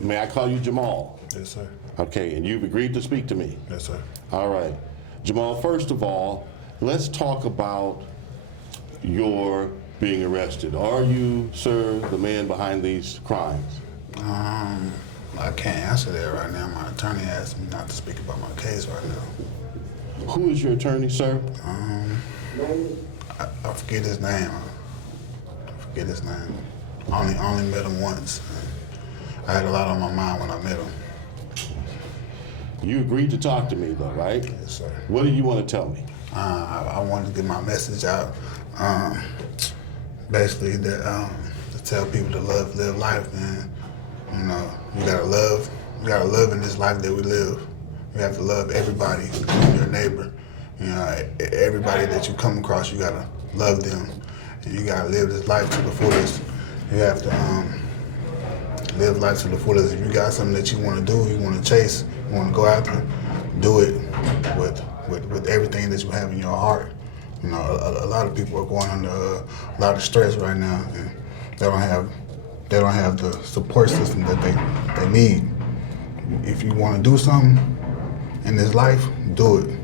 May I call you Jamal? Yes, sir. Okay, and you've agreed to speak to me? Yes, sir. All right. Jamal, first of all, let's talk about your being arrested. Are you, sir, the man behind these crimes? I can't answer that right now. My attorney asked me not to speak about my case right now. Who is your attorney, sir? I forget his name. Only met him once. I had a lot on my mind when I met him. You agreed to talk to me, though, right? Yes, sir. What do you want to tell me? I wanted to get my message out. Basically, that to tell people to live life, man. You know, you gotta love in this life that we live. You have to love everybody, your neighbor. You know, everybody that you come across, you gotta love them. And you gotta live this life to the fullest. You have to live life to the fullest. If you got something that you want to do, you want to chase, you want to go after, do it with everything that you have in your heart. You know, a lot of people are going under a lot of stress right now, and they don't have the support system that they need. If you want to do something in this life, do it.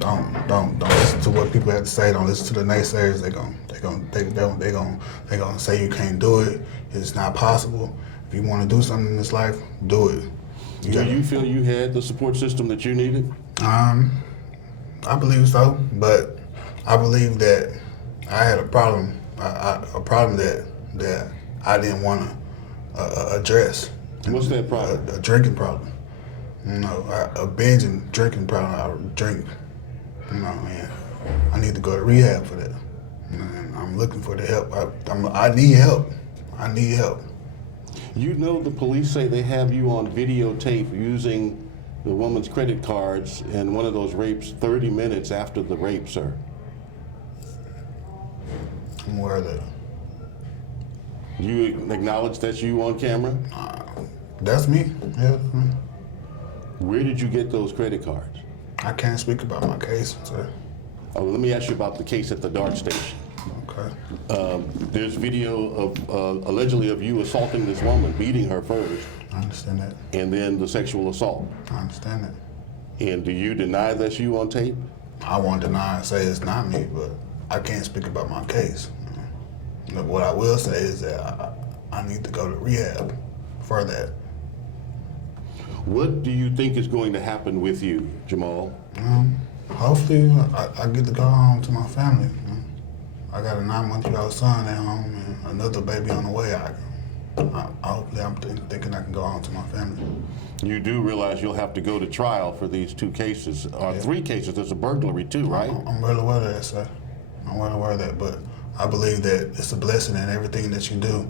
Don't listen to what people have to say. Don't listen to the naysayers. They gonna say you can't do it. It's not possible. If you want to do something in this life, do it. Do you feel you had the support system that you needed? I believe so, but I believe that I had a problem. A problem that I didn't want to address. What's that problem? A drinking problem. You know, a binging drinking problem. I drink. You know, man, I need to go to rehab for that. And I'm looking for the help. I need help. I need help. You know the police say they have you on videotape using the woman's credit cards in one of those rapes 30 minutes after the rape, sir. I'm aware of that. You acknowledge that's you on camera? That's me, yeah. Where did you get those credit cards? I can't speak about my case, sir. Oh, let me ask you about the case at the DART station. Okay. There's video of allegedly of you assaulting this woman, beating her first, I understand that. and then the sexual assault. I understand that. And do you deny that's you on tape? I won't deny and say it's not me, but I can't speak about my case. But what I will say is that I need to go to rehab for that. What do you think is going to happen with you, Jamal? Hopefully, I get to go home to my family. I got a 9-month-old son at home and another baby on the way. Hopefully, I'm thinking I can go home to my family. You do realize you'll have to go to trial for these 2 cases, or 3 cases. There's a burglary too, right? I'm well aware of that, sir. I'm well aware of that, but I believe that it's a blessing in everything that you do.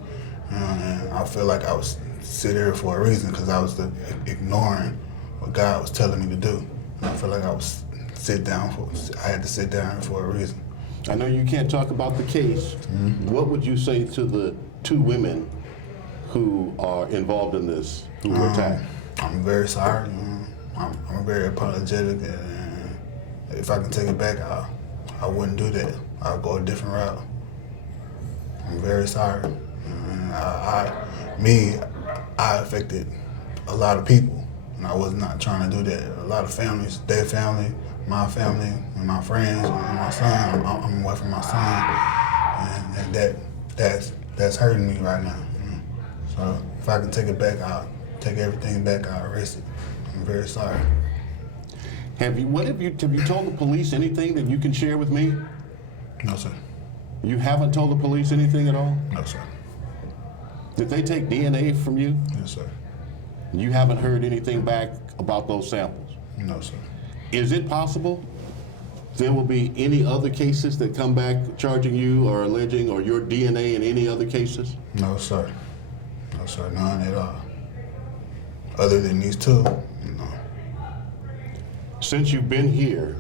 And I feel like I was sit here for a reason because I was ignoring what God was telling me to do. And I feel like I had to sit down for a reason. I know you can't talk about the case. What would you say to the 2 women who are involved in this, who were attacked? I'm very sorry. I'm very apologetic, and if I can take it back, I wouldn't do that. I'll go a different route. I'm very sorry. And I affected a lot of people, and I was not trying to do that. A lot of families, their family, my family, and my friends, and my son. I'm away from my son, and that's hurting me right now. So if I can take it back, I'll take everything back. I'll erase it. I'm very sorry. Have you told the police anything that you can share with me? No, sir. You haven't told the police anything at all? No, sir. Did they take DNA from you? Yes, sir. You haven't heard anything back about those samples? No, sir. Is it possible there will be any other cases that come back charging you or alleging or your DNA in any other cases? No, sir. No, sir. None at all. Other than these 2, no. Since you've been here,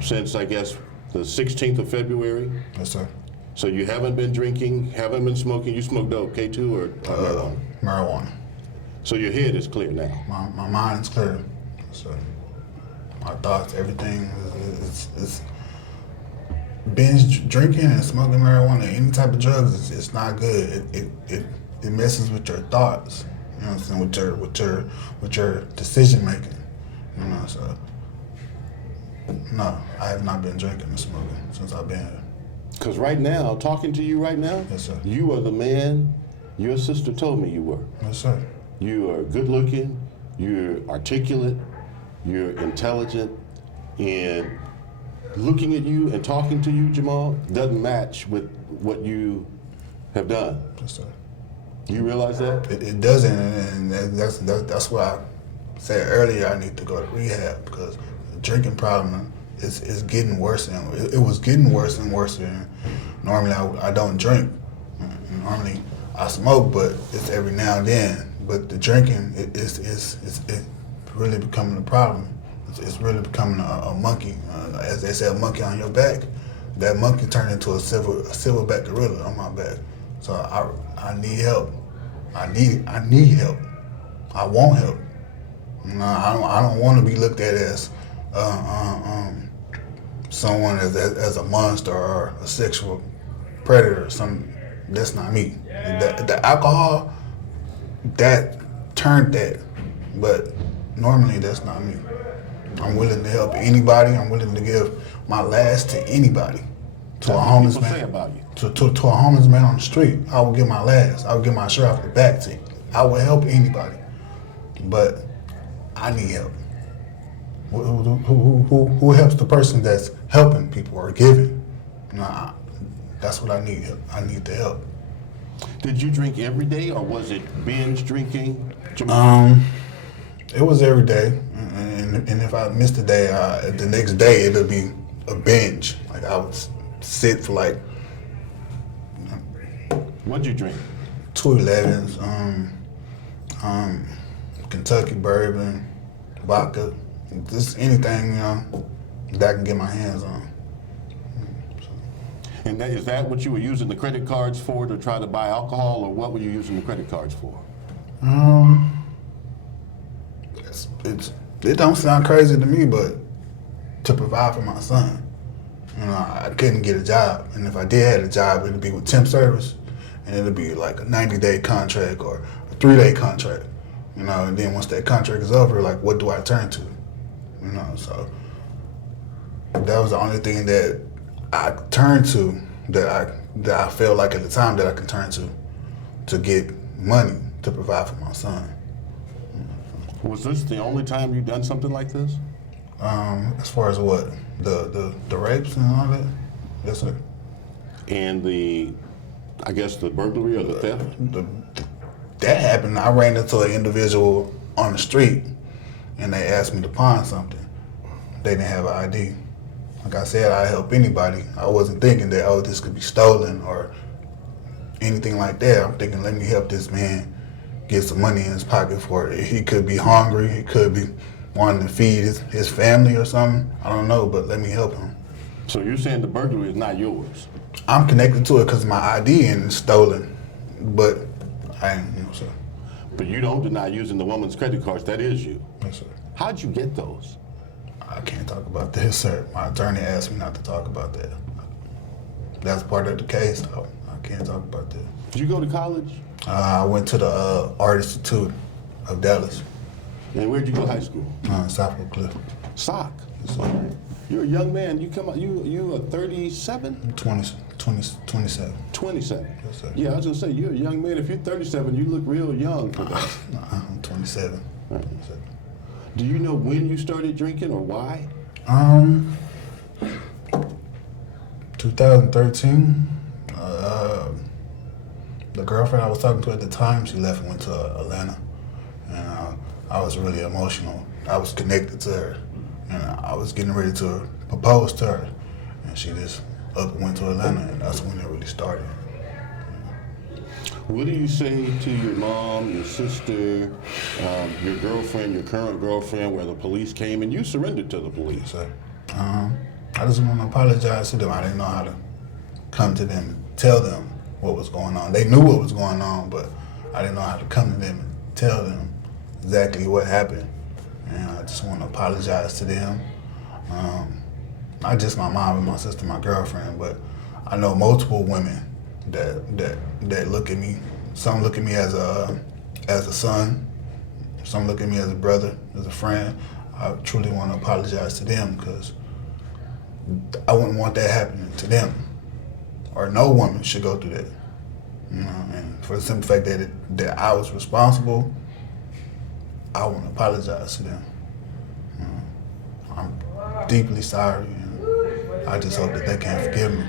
since I guess the 16th of February? Yes, sir. So you haven't been drinking, haven't been smoking, you smoke dope, K2 or marijuana? Marijuana. So your head is clear now? My mind is clear. Yes, sir. My thoughts, everything is binge drinking and smoking marijuana, any type of drugs, it's not good. It it messes with your thoughts. You know what I'm saying? With your decision making. You know, so no, I have not been drinking and smoking since I've been here. Because right now, talking to you right now, Yes, sir. you are the man your sister told me you were. Yes, sir. You are good looking, you're articulate, you're intelligent, and looking at you and talking to you, Jamal, doesn't match with what you have done. Yes, sir. You realize that? It doesn't, and that's why I said earlier I need to go to rehab, because the drinking problem is getting worse, and it was getting worse and worse. And normally I don't drink. Normally I smoke, but it's every now and then. But the drinking it's really becoming a problem. It's really becoming a monkey. As they say, a monkey on your back. That monkey turned into a silverback gorilla on my back. So I need help. I need help. I want help. You know, I don't want to be looked at as someone as a monster or a sexual predator or something. That's not me. The alcohol, that turned that, but normally that's not me. I'm willing to help anybody. I'm willing to give my last to anybody. To a homeless People man. say about you. To a homeless man on the street, I will give my last. I will give my shirt off the back to. I will help anybody, but I need help. Who helps the person that's helping people or giving? Nah, that's what I need. I need the help. Did you drink every day, or was it binge drinking, Jamal? It was every day, and if I missed a day, the next day it'll be a binge. Like I would sit for like What'd you drink? 211s, Kentucky bourbon, vodka, just anything, you know, that I can get my hands on. And is that what you were using the credit cards for, to try to buy alcohol, or what were you using the credit cards for? It don't sound crazy to me, but to provide for my son. You know, I couldn't get a job, and if I did have a job, it'd be with temp service, and it'd be like a 90-day contract or a 3-day contract. You know, and then once that contract is over, like, what do I turn to? You know, so that was the only thing that I turned to, that I felt like at the time that I could turn to get money to provide for my son. Was this the only time you done something like this? As far as what? The rapes and all that? Yes, sir. And I guess the burglary or the theft? That happened. I ran into an individual on the street, and they asked me to pawn something. They didn't have an ID. Like I said, I help anybody. I wasn't thinking that, oh, this could be stolen or anything like that. I'm thinking, let me help this man get some money in his pocket for it. He could be hungry. He could be wanting to feed his family or something. I don't know, but let me help him. So you're saying the burglary is not yours? I'm connected to it because my ID and it's stolen, but I ain't, sir. But you don't deny using the woman's credit cards. That is you. Yes, sir. How'd you get those? I can't talk about this, sir. My attorney asked me not to talk about that. That's part of the case. I can't talk about that. Did you go to college? I went to the Art Institute of Dallas, And where'd you go to high school? Southwood Cliff. SOC. You're a young man. You come out. You are 37? 27. 27. Yes, sir. Yeah, I was gonna say you're a young man. If you're 37, you look real young for that. I'm 27. Right. Do you know when you started drinking or why? 2013. The girlfriend I was talking to at the time, she left and went to Atlanta, and I was really emotional. I was connected to her, and I was getting ready to propose to her, and she just up and went to Atlanta, and that's when it really started. What do you say to your mom, your sister, your girlfriend, your current girlfriend, where the police came and you surrendered to the police? So, I just want to apologize to them. I didn't know how to come to them and tell them what was going on. They knew what was going on, but I didn't know how to come to them and tell them exactly what happened. And I just want to apologize to them. Not just my mom and my sister, my girlfriend, but I know multiple women that look at me some look at me as a son. Some look at me as a brother, as a friend. I truly want to apologize to them because I wouldn't want that happening to them, or no woman should go through that. You know, and for the simple fact that I was responsible, I want to apologize to them. You know, I'm deeply sorry, and I just hope that they can forgive me.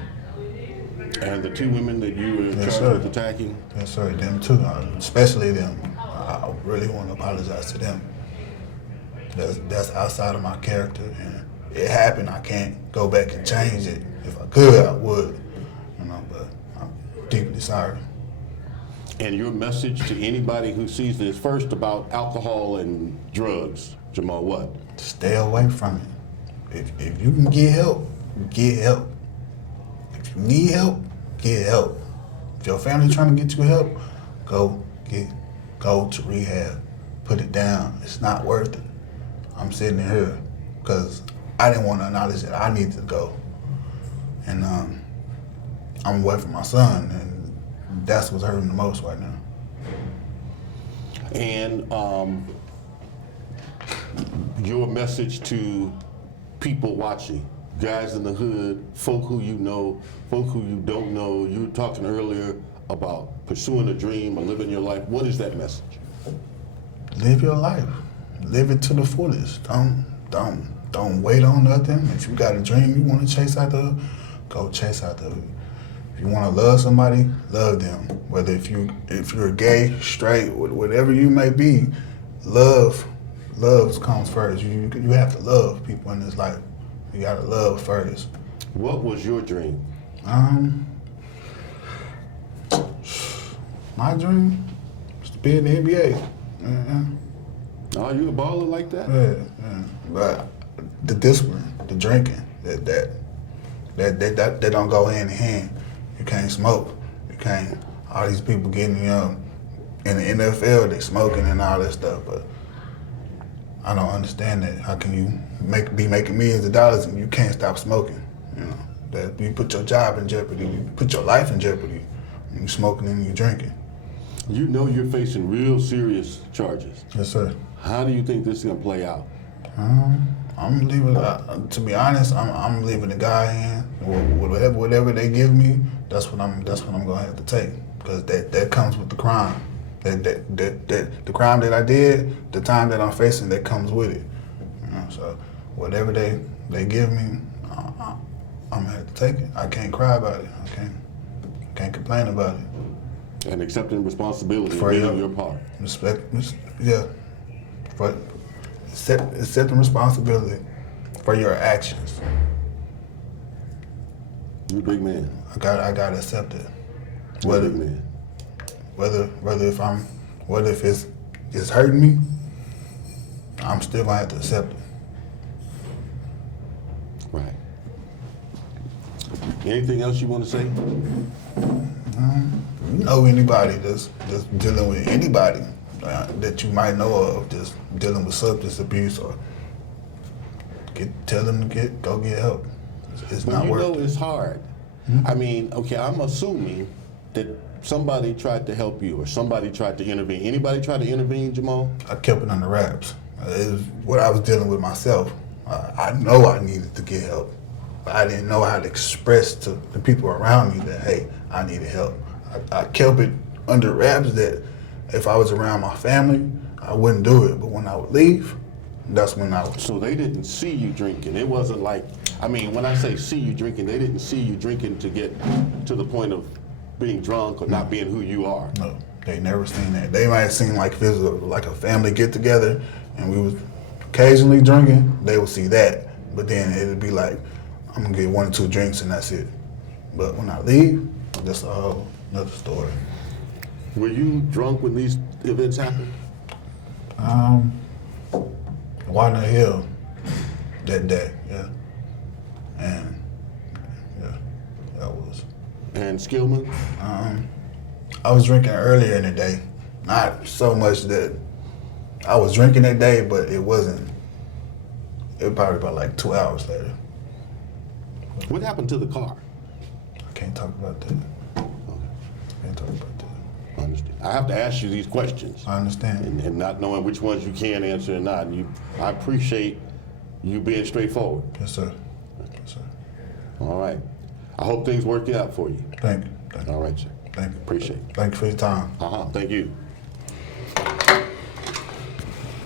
And the 2 women that you were Yes, charged sir. with attacking? Yes, sir. Them too, especially them. I really want to apologize to them. That's outside of my character, and it happened. I can't go back and change it. If I could, I would. You know, but I'm deeply sorry. And your message to anybody who sees this, first about alcohol and drugs, Jamal, what? Stay away from it. If you can get help, get help. If you need help, get help. If your family trying to get you help, go to rehab. Put it down. It's not worth it. I'm sitting here because I didn't want to acknowledge that I need to go. And I'm away from my son, and that's what's hurting the most right now. And your message to people watching, guys in the hood, folk who you know, folk who you don't know. You were talking earlier about pursuing a dream or living your life. What is that message? Live your life. Live it to the fullest. Don't wait on nothing. If you got a dream you want to chase after, go chase after it. If you want to love somebody, love them. Whether if you're gay, straight, whatever you may be, love comes first. You have to love people in this life. You gotta love first. What was your dream? My dream was to be in the NBA. Yeah. Are you a baller like that? Yeah. But the discipline, the drinking, that don't go hand in hand. You can't smoke. You can't. All these people getting in the NFL, they smoking and all that stuff. But I don't understand that. How can you be making millions of dollars and you can't stop smoking? You know, that you put your job in jeopardy, you put your life in jeopardy when you smoking and you drinking. You know you're facing real serious charges. Yes, sir. How do you think this is gonna play out? I'm leaving. To be honest, I'm leaving the guy in. Whatever they give me, that's what I'm gonna have to take because that comes with the crime. The crime that I did, the time that I'm facing, that comes with it. You know, so whatever they give me, I'm gonna have to take it. I can't cry about it. I can't complain about it. And accepting responsibility For and doing your part. Yeah. For accepting responsibility for your actions. You're a big man. I gotta accept it. You're a big man. Whether if it's hurting me, I'm still gonna have to accept it. Right. Anything else you want to say? You know anybody that's dealing with anybody that you might know of, just dealing with substance abuse, or tell them to go get help. It's But not you worth know it. it's hard. I mean, okay, I'm assuming that somebody tried to help you or somebody tried to intervene. Anybody try to intervene, Jamal? I kept it under wraps. It was what I was dealing with myself. I know I needed to get help, but I didn't know how to express to the people around me that, hey, I needed help. I kept it under wraps that if I was around my family, I wouldn't do it. But when I would leave, that's when I would. So they didn't see you drinking. It wasn't like, I mean, when I say see you drinking, they didn't see you drinking to get to the point of being drunk or not being who you are. No, they never seen that. They might have seen like if it was like a family get together and we was occasionally drinking, they would see that. But then it'd be like, I'm gonna get 1 or 2 drinks and that's it. But when I leave, that's a whole another story. Were you drunk when these events happened? Walnut Hill that day, yeah. And yeah, that was. And Skillman? I was drinking earlier in the day. Not so much that I was drinking that day, but it wasn't. It was probably about like 2 hours later. What happened to the car? I can't talk about that. Okay. Can't talk about that. I understand. I have to ask you these questions. I understand. And not knowing which ones you can answer and not. I appreciate you being straightforward. Yes, sir. Yes, sir. All right. I hope things work out for you. Thank you. Thank you. All right, sir. Thank you. Appreciate it. Thank you for your time. Thank you.